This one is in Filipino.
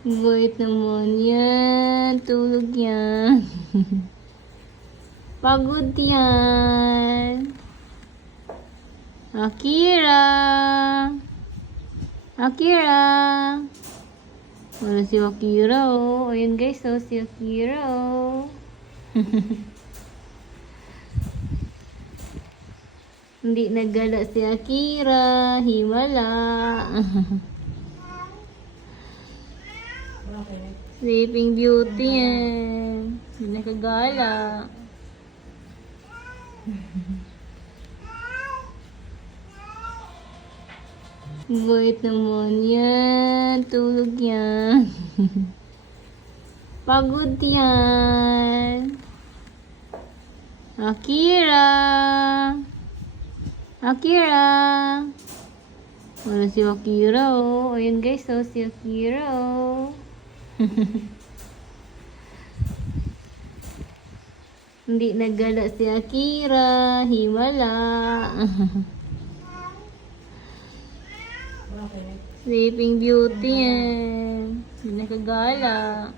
Bait naman yan. Tulog yan. Pagod yan. Akira. Akira. Wala si Akira, oh. Ayan guys, oh, si Akira, oh. Hindi naggala si Akira. Himala. Sleeping Beauty yan. Hindi nakagala. Bait naman yan. Tulog yan. Pagod yan. Akira. Akira. Wala si Akira, oh. Ayan guys, oh, si Akira, oh. Hindi naggala si Akira. Himala. Sleeping Beauty yan. Hindi nakagala.